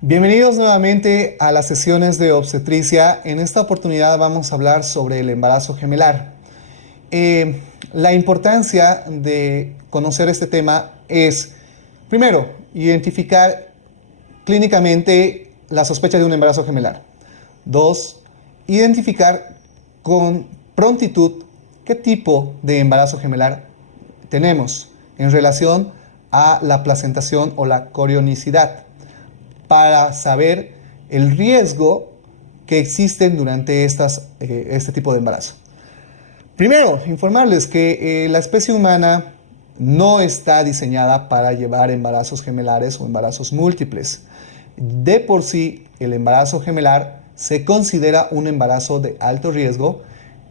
Bienvenidos nuevamente a las sesiones de obstetricia. En esta oportunidad vamos a hablar sobre el embarazo gemelar. La importancia de conocer este tema es, primero, identificar clínicamente la sospecha de un embarazo gemelar. Dos, identificar con prontitud qué tipo de embarazo gemelar tenemos en relación a la placentación o la corionicidad, para saber el riesgo que existen durante este tipo de embarazo. Primero, informarles que la especie humana no está diseñada para llevar embarazos gemelares o embarazos múltiples. De por sí, el embarazo gemelar se considera un embarazo de alto riesgo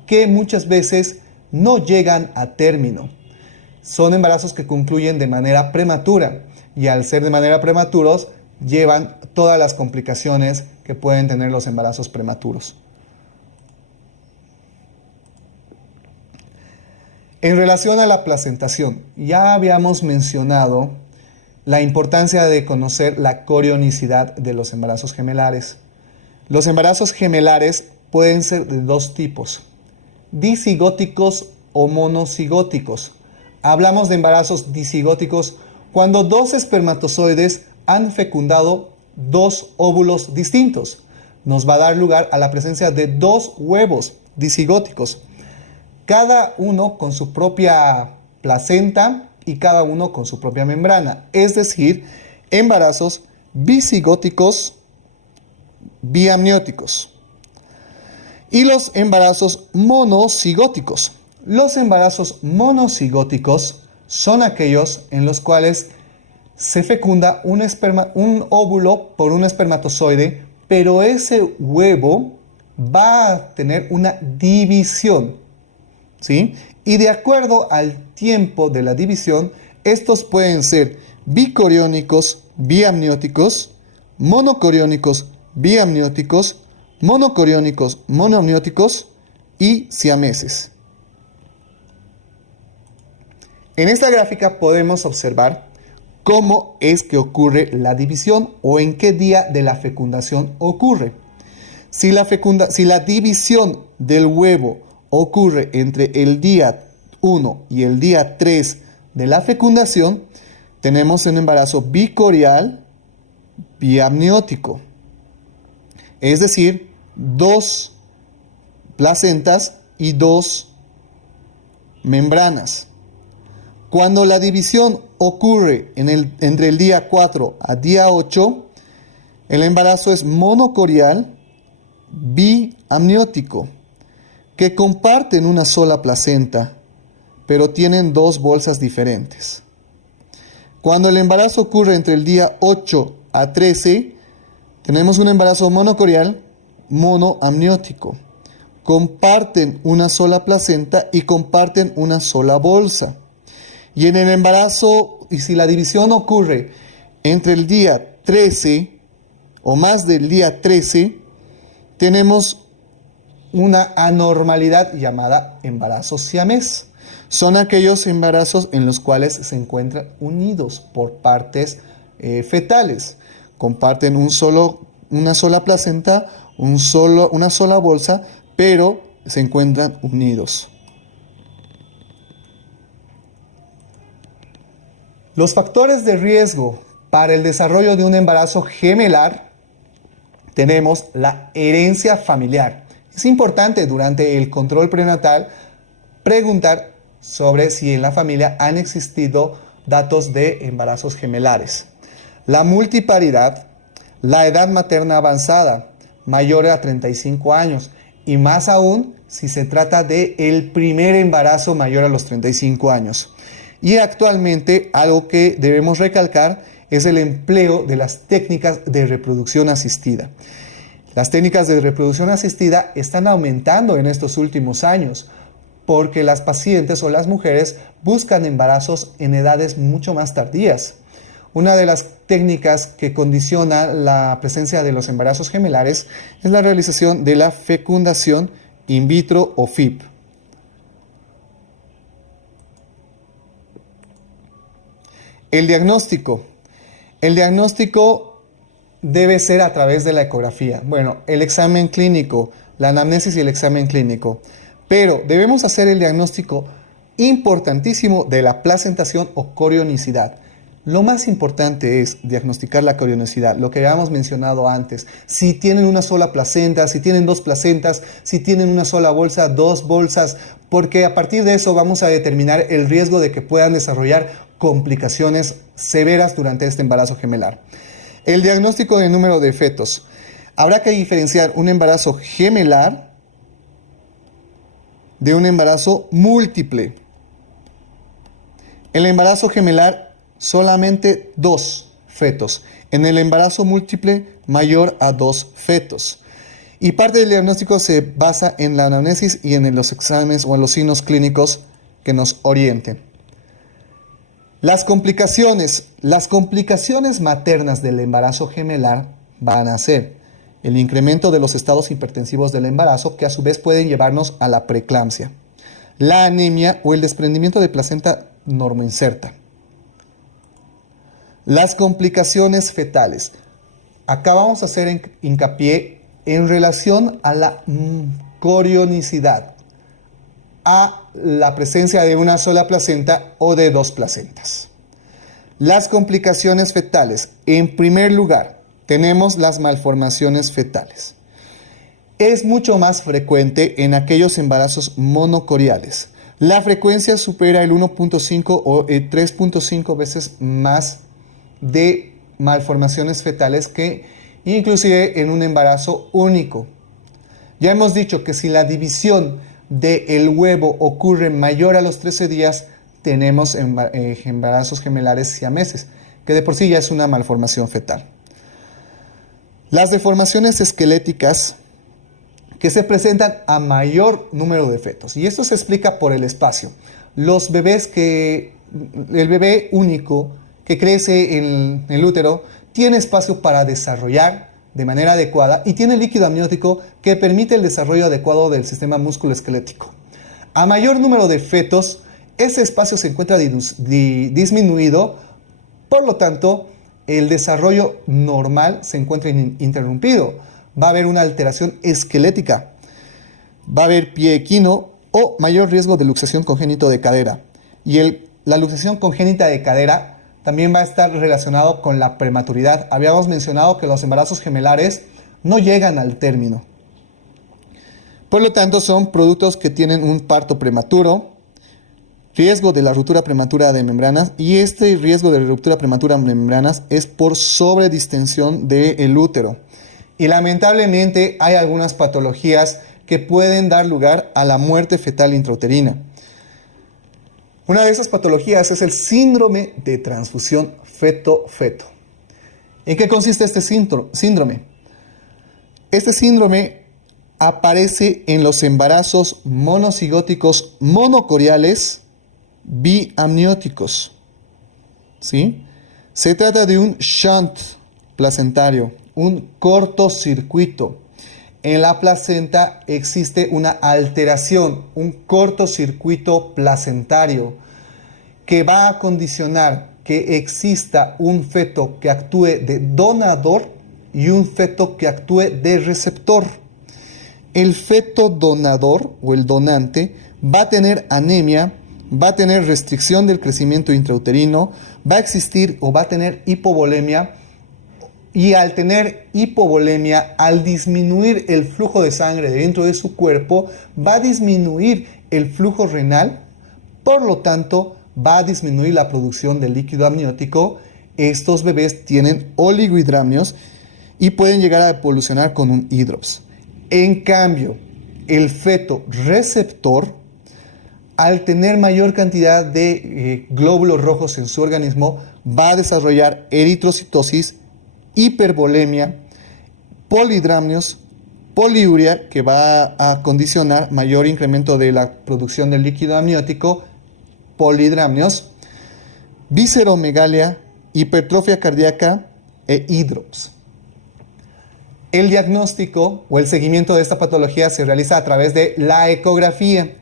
que muchas veces no llegan a término. Son embarazos que concluyen de manera prematura y al ser de manera prematuros llevan todas las complicaciones que pueden tener los embarazos prematuros. En relación a la placentación, ya habíamos mencionado la importancia de conocer la corionicidad de los embarazos gemelares. Los embarazos gemelares pueden ser de dos tipos: disigóticos o monocigóticos. Hablamos de embarazos disigóticos cuando dos espermatozoides han fecundado dos óvulos distintos. Nos va a dar lugar a la presencia de dos huevos disigóticos, cada uno con su propia placenta y cada uno con su propia membrana, es decir, embarazos bisigóticos biamnióticos. Y los embarazos monocigóticos. Los embarazos monocigóticos son aquellos en los cuales se fecunda un óvulo por un espermatozoide, pero ese huevo va a tener una división, ¿sí? Y de acuerdo al tiempo de la división, estos pueden ser bicoriónicos biamnióticos, monocoriónicos biamnióticos, monocoriónicos monoamnióticos y siameses. En esta gráfica podemos observar cómo es que ocurre la división o en qué día de la fecundación ocurre. Si la división del huevo ocurre entre el día 1 y el día 3 de la fecundación, tenemos un embarazo bicorial biamniótico. Es decir, dos placentas y dos membranas. Cuando la división ocurre entre el día 4 a día 8, el embarazo es monocorial biamniótico, que comparten una sola placenta, pero tienen dos bolsas diferentes. Cuando el embarazo ocurre entre el día 8 a 13, tenemos un embarazo monocorial monoamniótico. Comparten una sola placenta y comparten una sola bolsa. Y en el embarazo, y si la división ocurre entre el día 13 o más del día 13, tenemos una anormalidad llamada embarazo siamés. Son aquellos embarazos en los cuales se encuentran unidos por partes fetales. Comparten una sola placenta, una sola bolsa, pero se encuentran unidos. Los factores de riesgo para el desarrollo de un embarazo gemelar, tenemos la herencia familiar. Es importante durante el control prenatal preguntar sobre si en la familia han existido datos de embarazos gemelares. La multiparidad, la edad materna avanzada, mayor a 35 años, y más aún si se trata del primer embarazo mayor a los 35 años. Y actualmente algo que debemos recalcar es el empleo de las técnicas de reproducción asistida. Las técnicas de reproducción asistida están aumentando en estos últimos años porque las pacientes o las mujeres buscan embarazos en edades mucho más tardías. Una de las técnicas que condiciona la presencia de los embarazos gemelares es la realización de la fecundación in vitro o FIV. El diagnóstico. El diagnóstico debe ser a través de la ecografía. Bueno, el examen clínico, la anamnesis y el examen clínico. Pero debemos hacer el diagnóstico importantísimo de la placentación o corionicidad. Lo más importante es diagnosticar la corionicidad, lo que habíamos mencionado antes. Si tienen una sola placenta, si tienen dos placentas, si tienen una sola bolsa, dos bolsas, porque a partir de eso vamos a determinar el riesgo de que puedan desarrollar complicaciones severas durante este embarazo gemelar. El diagnóstico de número de fetos. Habrá que diferenciar un embarazo gemelar de un embarazo múltiple. El embarazo gemelar, solamente 2 fetos. En el embarazo múltiple, mayor a 2 fetos. Y parte del diagnóstico se basa en la anamnesis y en los exámenes o en los signos clínicos que nos orienten. Las complicaciones maternas del embarazo gemelar van a ser el incremento de los estados hipertensivos del embarazo, que a su vez pueden llevarnos a la preeclampsia, la anemia o el desprendimiento de placenta normoinserta. Las complicaciones fetales. Acá vamos a hacer hincapié en relación a la corionicidad, a la presencia de una sola placenta o de 2 placentas. Las complicaciones fetales. En primer lugar, tenemos las malformaciones fetales. Es mucho más frecuente en aquellos embarazos monocoriales. La frecuencia supera el 1.5 o el 3.5 veces más de malformaciones fetales que inclusive en un embarazo único. Ya hemos dicho que si la división del huevo ocurre mayor a los 13 días, tenemos embarazos gemelares siameses, que de por sí ya es una malformación fetal. Las deformaciones esqueléticas que se presentan a mayor número de fetos, y esto se explica por el espacio. El bebé único que crece en el útero tiene espacio para desarrollar de manera adecuada y tiene líquido amniótico que permite el desarrollo adecuado del sistema musculoesquelético. A mayor número de fetos, ese espacio se encuentra disminuido, por lo tanto, el desarrollo normal se encuentra interrumpido. Va a haber una alteración esquelética, va a haber pie equino o mayor riesgo de luxación congénito de cadera. Y la luxación congénita de cadera también va a estar relacionado con la prematuridad. Habíamos mencionado que los embarazos gemelares no llegan al término. Por lo tanto, son productos que tienen un parto prematuro, riesgo de la ruptura prematura de membranas, y este riesgo de ruptura prematura de membranas es por sobredistensión del útero. Y lamentablemente hay algunas patologías que pueden dar lugar a la muerte fetal intrauterina. Una de esas patologías es el síndrome de transfusión feto-feto. ¿En qué consiste este síndrome? Este síndrome aparece en los embarazos monocigóticos monocoriales biamnióticos. ¿Sí? Se trata de un shunt placentario, un cortocircuito. En la placenta existe una alteración, un cortocircuito placentario que va a condicionar que exista un feto que actúe de donador y un feto que actúe de receptor. El feto donador o el donante va a tener anemia, va a tener restricción del crecimiento intrauterino, va a existir o va a tener hipovolemia. Y al tener hipovolemia, al disminuir el flujo de sangre dentro de su cuerpo, va a disminuir el flujo renal, por lo tanto, va a disminuir la producción de líquido amniótico. Estos bebés tienen oligohidramnios y pueden llegar a evolucionar con un hidrops. En cambio, el feto receptor, al tener mayor cantidad de glóbulos rojos en su organismo, va a desarrollar eritrocitosis, hipervolemia, polihidramnios, poliuria, que va a condicionar mayor incremento de la producción del líquido amniótico, polihidramnios, visceromegalia, hipertrofia cardíaca e hidrops. El diagnóstico o el seguimiento de esta patología se realiza a través de la ecografía.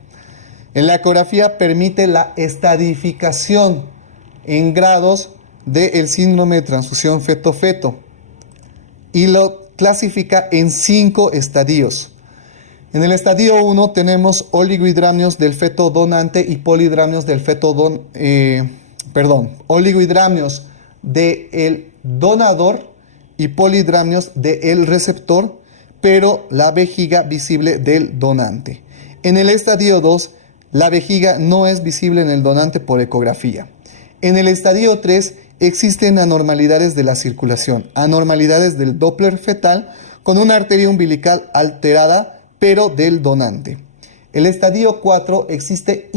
En la ecografía permite la estadificación en grados del síndrome de transfusión feto-feto. y lo clasifica en 5 estadios. En el estadio 1 tenemos oligohidramnios del feto donante y polihidramios del feto oligohidramnios del donador y polihidramios del receptor, pero la vejiga visible del donante. En el estadio 2, la vejiga no es visible en el donante por ecografía. En el estadio 3 existen anormalidades de la circulación, anormalidades del Doppler fetal con una arteria umbilical alterada, pero del donante. El estadio 4 existe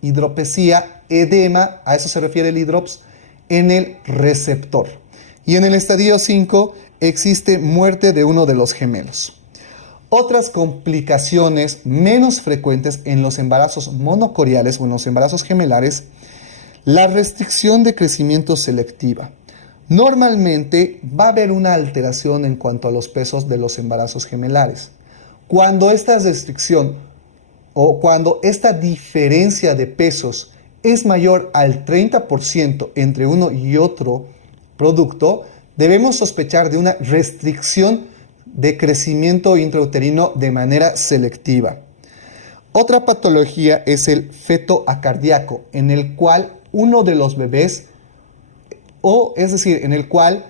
hidropesía, edema, a eso se refiere el hidrops, en el receptor. Y en el estadio 5 existe muerte de uno de los gemelos. Otras complicaciones menos frecuentes en los embarazos monocoriales o en los embarazos gemelares, la restricción de crecimiento selectiva. Normalmente va a haber una alteración en cuanto a los pesos de los embarazos gemelares. Cuando esta restricción o cuando esta diferencia de pesos es mayor al 30% entre uno y otro producto, debemos sospechar de una restricción de crecimiento intrauterino de manera selectiva. Otra patología es el feto acardíaco, en el cual uno de los bebés, en el cual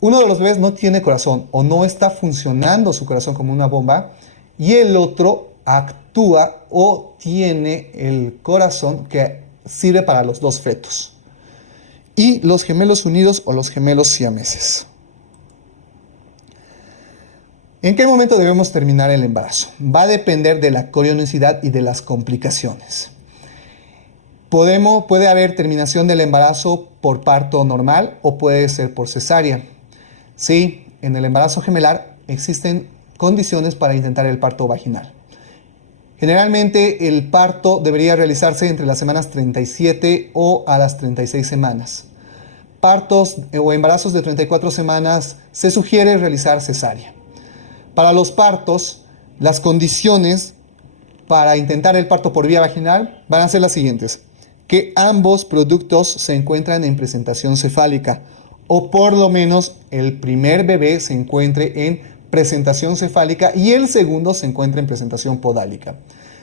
uno de los bebés no tiene corazón o no está funcionando su corazón como una bomba y el otro actúa o tiene el corazón que sirve para los dos fetos. Y los gemelos unidos o los gemelos siameses. ¿En qué momento debemos terminar el embarazo? Va a depender de la corionicidad y de las complicaciones. Puede haber terminación del embarazo por parto normal o puede ser por cesárea. Sí, en el embarazo gemelar existen condiciones para intentar el parto vaginal. Generalmente el parto debería realizarse entre las semanas 37 o a las 36 semanas. Partos o embarazos de 34 semanas se sugiere realizar cesárea. Para los partos, las condiciones para intentar el parto por vía vaginal van a ser las siguientes: que ambos productos se encuentran en presentación cefálica, o por lo menos el primer bebé se encuentre en presentación cefálica y el segundo se encuentre en presentación podálica.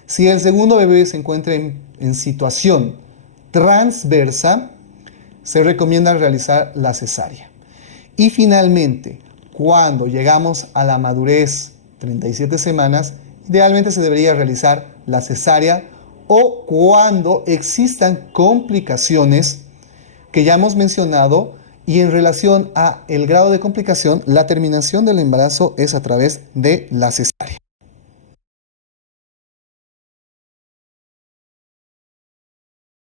Si el segundo bebé se encuentra en situación transversa, se recomienda realizar la cesárea. Y finalmente, cuando llegamos a la madurez, 37 semanas, idealmente se debería realizar la cesárea, o cuando existan complicaciones que ya hemos mencionado. Y en relación a el grado de complicación, la terminación del embarazo es a través de la cesárea.